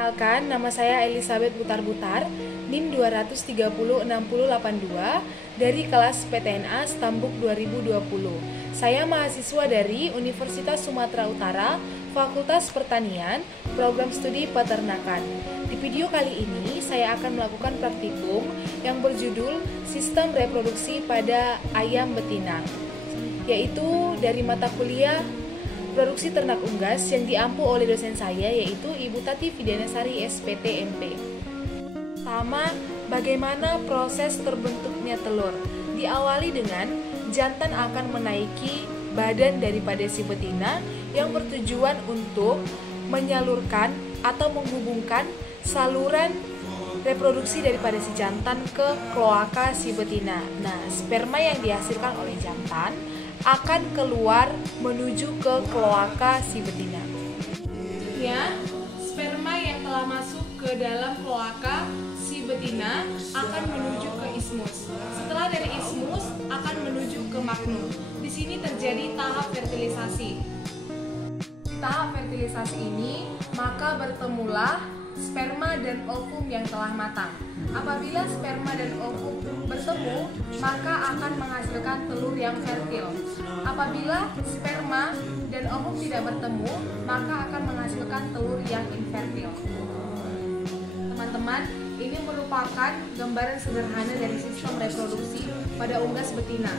Perkenalkan, nama saya Elizabeth Butar-Butar, NIM 2306082 dari kelas PTNA Stambuk 2020. Saya mahasiswa dari Universitas Sumatera Utara, Fakultas Pertanian, Program Studi Peternakan. Di video kali ini, saya akan melakukan praktikum yang berjudul Sistem Reproduksi pada Ayam Betina, yaitu dari mata kuliah Produksi Ternak Unggas yang diampu oleh dosen saya, yaitu Ibu Tati Fidianasari SPT MP. Pertama, bagaimana proses terbentuknya telur? Diawali dengan jantan akan menaiki badan daripada si betina yang bertujuan untuk menyalurkan atau menghubungkan saluran reproduksi daripada si jantan ke kloaka si betina. Nah, sperma yang dihasilkan oleh jantan akan keluar menuju ke kloaka si betina. Ya, sperma yang telah masuk ke dalam kloaka si betina akan menuju ke ismus. Setelah dari ismus akan menuju ke magnum. Di sini terjadi tahap fertilisasi. Di tahap fertilisasi ini, maka bertemulah sperma dan ovum yang telah matang. Apabila sperma dan ovum bertemu, maka akan menghasilkan telur yang fertil. Apabila sperma dan ovum tidak bertemu, maka akan menghasilkan telur yang infertil. Teman-teman, ini merupakan gambaran sederhana dari sistem reproduksi pada unggas betina.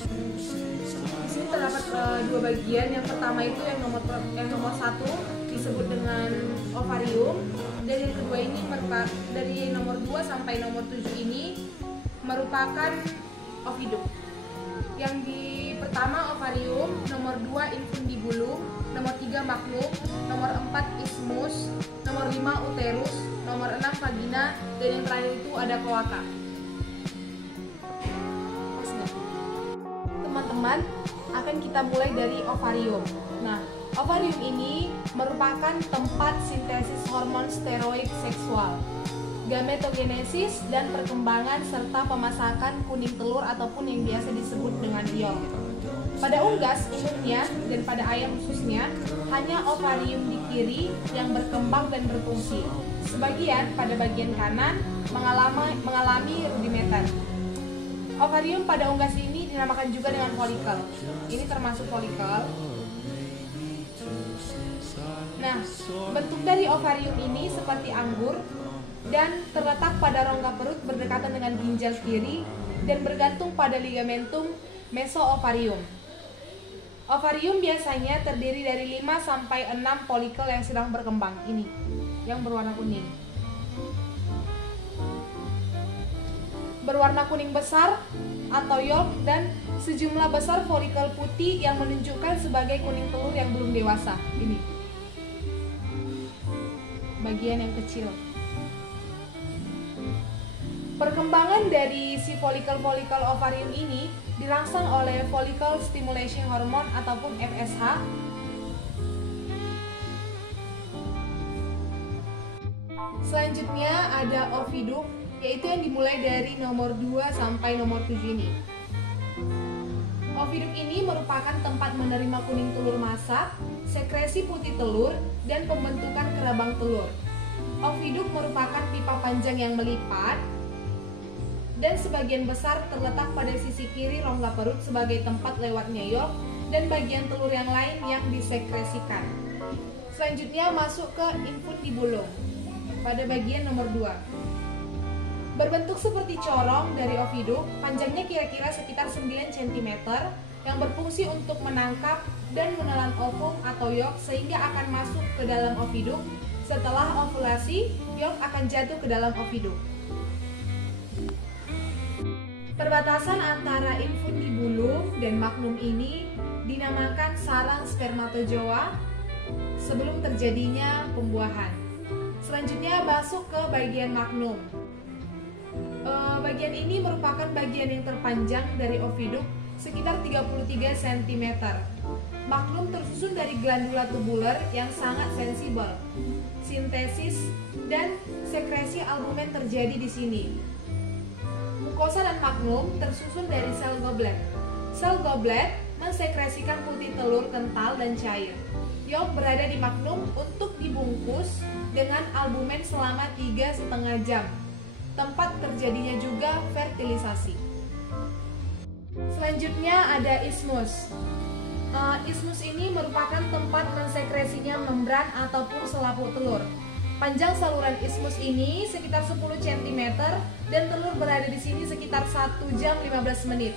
Di sini terdapat dua bagian. Yang pertama itu yang nomor 1 disebut dengan ovarium, dan yang kedua ini dari nomor 2 sampai nomor 7 ini merupakan ovidum. Yang di pertama ovarium, nomor 2 infundibulum, nomor 3 magnum, nomor 4 ismus, nomor 5 uterus, nomor 6 vagina, dan yang terakhir itu ada kloaka. Teman-teman, akan kita mulai dari ovarium. Nah, ovarium ini merupakan tempat sintesis hormon steroid seksual, gametogenesis dan perkembangan serta pemasakan kuning telur ataupun yang biasa disebut dengan iol. Pada unggas umumnya dan pada ayam khususnya hanya ovarium di kiri yang berkembang dan berfungsi. Sebagian pada bagian kanan mengalami rudimenter. Ovarium pada unggas ini dinamakan juga dengan folikel. Ini termasuk folikel. Nah, bentuk dari ovarium ini seperti anggur dan terletak pada rongga perut berdekatan dengan ginjal kiri dan bergantung pada ligamentum mesoovarium. Ovarium biasanya terdiri dari 5 sampai 6 folikel yang sedang berkembang. Ini yang berwarna kuning. Berwarna kuning besar atau yolk dan sejumlah besar folikel putih yang menunjukkan sebagai kuning telur yang belum dewasa. Ini bagian yang kecil. Perkembangan dari si folikel-folikel ovarium ini dirangsang oleh follicle stimulation hormone ataupun FSH. Selanjutnya ada ovidum, yaitu yang dimulai dari nomor 2 sampai nomor 7 ini. Ovidum ini merupakan tempat menerima kuning telur masak, sekresi putih telur, dan pembentukan kerabang telur. Ovidum merupakan pipa panjang yang melipat dan sebagian besar terletak pada sisi kiri rongga perut sebagai tempat lewatnya yolk dan bagian telur yang lain yang disekresikan. Selanjutnya masuk ke infundibulum pada bagian nomor 2. Berbentuk seperti corong dari ovidum, panjangnya kira-kira sekitar 9 cm yang berfungsi untuk menangkap dan menelan ovum atau yolk sehingga akan masuk ke dalam ovidum. Setelah ovulasi, yolk akan jatuh ke dalam ovidum. Perbatasan antara infundibulum dan magnum ini dinamakan sarang spermatozoa sebelum terjadinya pembuahan. Selanjutnya masuk ke bagian magnum. Bagian ini merupakan bagian yang terpanjang dari ovidum sekitar 33 cm. Magnum tersusun dari glandula tubular yang sangat sensibel. Sintesis dan sekresi albumen terjadi di sini. Mukosa dan magnum tersusun dari sel goblet. Sel goblet mensekresikan putih telur kental dan cair. Yolk berada di magnum untuk dibungkus dengan albumen selama 3,5 jam. Tempat terjadinya juga fertilisasi. Selanjutnya ada isthmus. Isthmus ini merupakan tempat mensekresinya membran ataupun selaput telur. Panjang saluran isthmus ini sekitar 10 cm dan telur berada di sini sekitar 1 jam 15 menit.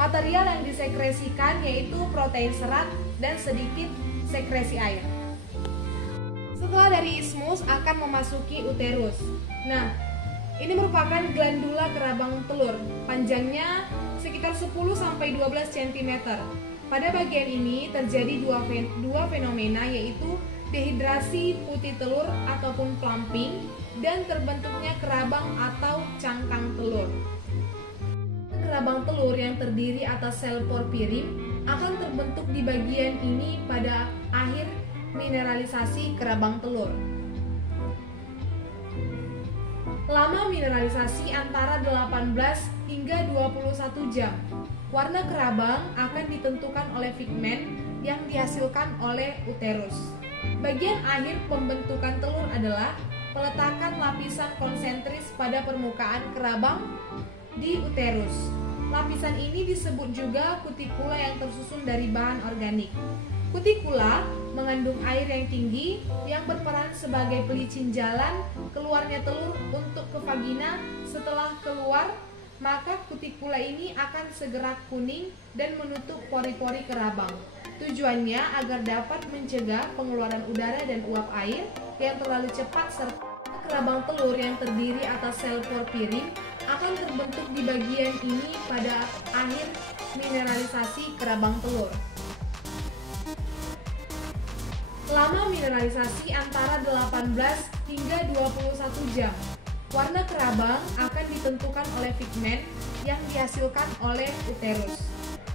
Material yang disekresikan yaitu protein serat dan sedikit sekresi air. Setelah dari isthmus akan memasuki uterus. Nah, ini merupakan glandula kerabang telur. Panjangnya sekitar 10-12 cm. Pada bagian ini terjadi dua fenomena, yaitu dehidrasi putih telur ataupun plumping dan terbentuknya kerabang atau cangkang telur. Kerabang telur yang terdiri atas sel porfirim akan terbentuk di bagian ini pada akhir mineralisasi kerabang telur. Lama mineralisasi antara 18 hingga 21 jam. Warna kerabang akan ditentukan oleh pigmen yang dihasilkan oleh uterus. Bagian akhir pembentukan telur adalah peletakan lapisan konsentris pada permukaan kerabang di uterus. Lapisan ini disebut juga kutikula yang tersusun dari bahan organik. Kutikula mengandung air yang tinggi yang berperan sebagai pelicin jalan keluarnya telur untuk ke vagina. Setelah keluar, maka kutikula ini akan segera kuning dan menutup pori-pori kerabang. Tujuannya agar dapat mencegah pengeluaran udara dan uap air yang terlalu cepat, serta kerabang telur yang terdiri atas sel porfirim akan terbentuk di bagian ini pada akhir mineralisasi kerabang telur. Lama mineralisasi antara 18 hingga 21 jam. Warna kerabang akan ditentukan oleh pigmen yang dihasilkan oleh uterus.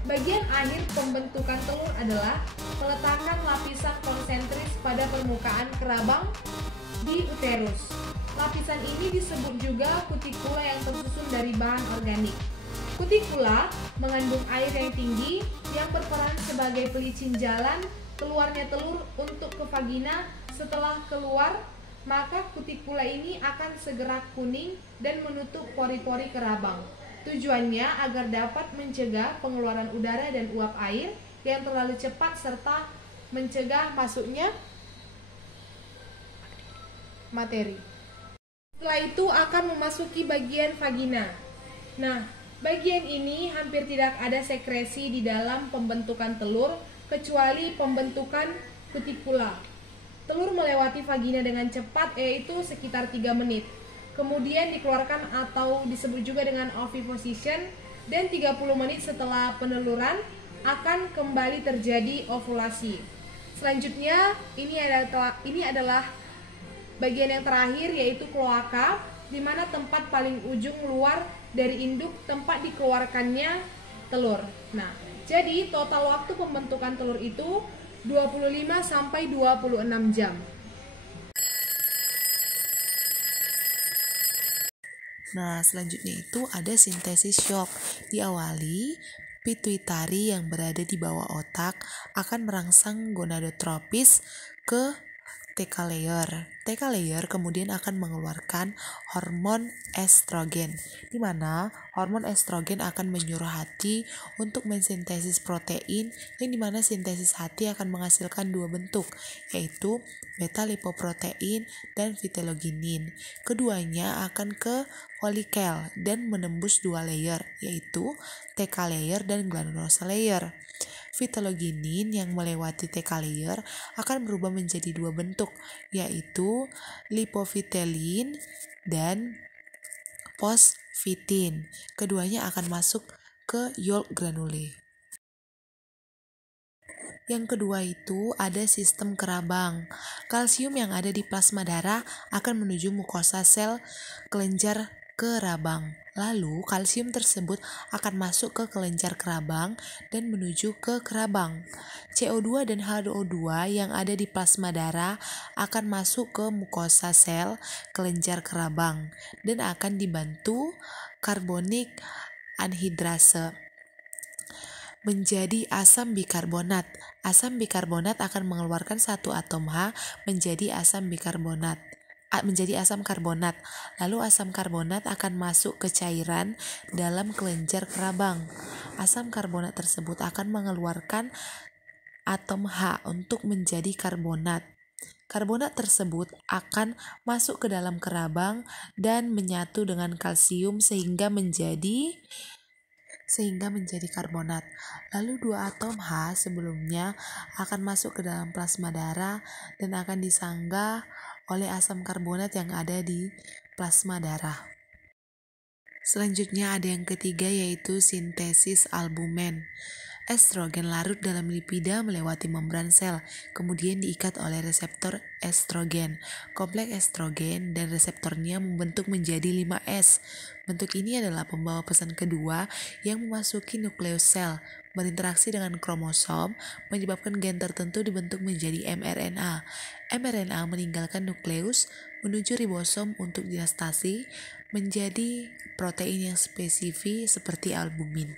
Bagian akhir pembentukan telur adalah peletakan lapisan konsentris pada permukaan kerabang di uterus. Lapisan ini disebut juga kutikula yang tersusun dari bahan organik. Kutikula mengandung air yang tinggi yang berperan sebagai pelicin jalan keluarnya telur untuk ke vagina. Setelah keluar, maka kutikula ini akan segera kuning dan menutup pori-pori kerabang. Tujuannya agar dapat mencegah pengeluaran udara dan uap air yang terlalu cepat, serta mencegah masuknya materi. Setelah itu akan memasuki bagian vagina. Nah, bagian ini hampir tidak ada sekresi di dalam pembentukan telur kecuali pembentukan kutikula. Telur melewati vagina dengan cepat, yaitu sekitar 3 menit. Kemudian dikeluarkan atau disebut juga dengan oviposition, dan 30 menit setelah peneluran akan kembali terjadi ovulasi. Selanjutnya ini adalah bagian yang terakhir, yaitu kloaka, di mana tempat paling ujung luar dari induk tempat dikeluarkannya telur. Nah, jadi total waktu pembentukan telur itu 25 sampai 26 jam. Nah, selanjutnya itu ada sintesis shock. Diawali, pituitari yang berada di bawah otak akan merangsang gonadotropis ke TK layer. TK layer kemudian akan mengeluarkan hormon estrogen, di mana hormon estrogen akan menyuruh hati untuk mensintesis protein, yang dimana sintesis hati akan menghasilkan dua bentuk, yaitu beta lipoprotein dan vitelloginin. Keduanya akan ke folikel dan menembus dua layer, yaitu TK layer dan granulosa layer. Vitelloginin yang melewati TK layer akan berubah menjadi dua bentuk, yaitu lipovitellin dan fosfitin. Keduanya akan masuk ke Yolk granule. Yang kedua itu ada sistem kerabang. Kalsium yang ada di plasma darah akan menuju mukosa sel kelenjar kerabang. Lalu kalsium tersebut akan masuk ke kelenjar kerabang dan menuju ke kerabang. CO2 dan H2O yang ada di plasma darah akan masuk ke mukosa sel kelenjar kerabang dan akan dibantu karbonik anhidrase. menjadi asam bikarbonat. Asam bikarbonat akan mengeluarkan satu atom H menjadi asam bikarbonat. Menjadi asam karbonat. Lalu asam karbonat akan masuk ke cairan dalam kelenjar kerabang. Asam karbonat tersebut akan mengeluarkan atom H untuk menjadi karbonat. Karbonat tersebut akan masuk ke dalam kerabang dan menyatu dengan kalsium sehingga menjadi karbonat. Lalu dua atom H sebelumnya akan masuk ke dalam plasma darah dan akan disanggah oleh asam karbonat yang ada di plasma darah. Selanjutnya ada yang ketiga yaitu sintesis albumen. Estrogen larut dalam lipida melewati membran sel, kemudian diikat oleh reseptor estrogen. Kompleks estrogen dan reseptornya membentuk menjadi 5S. Bentuk ini adalah pembawa pesan kedua yang memasuki nukleus sel, berinteraksi dengan kromosom, menyebabkan gen tertentu dibentuk menjadi mRNA. mRNA meninggalkan nukleus menuju ribosom untuk dinastasi menjadi protein yang spesifik seperti albumin.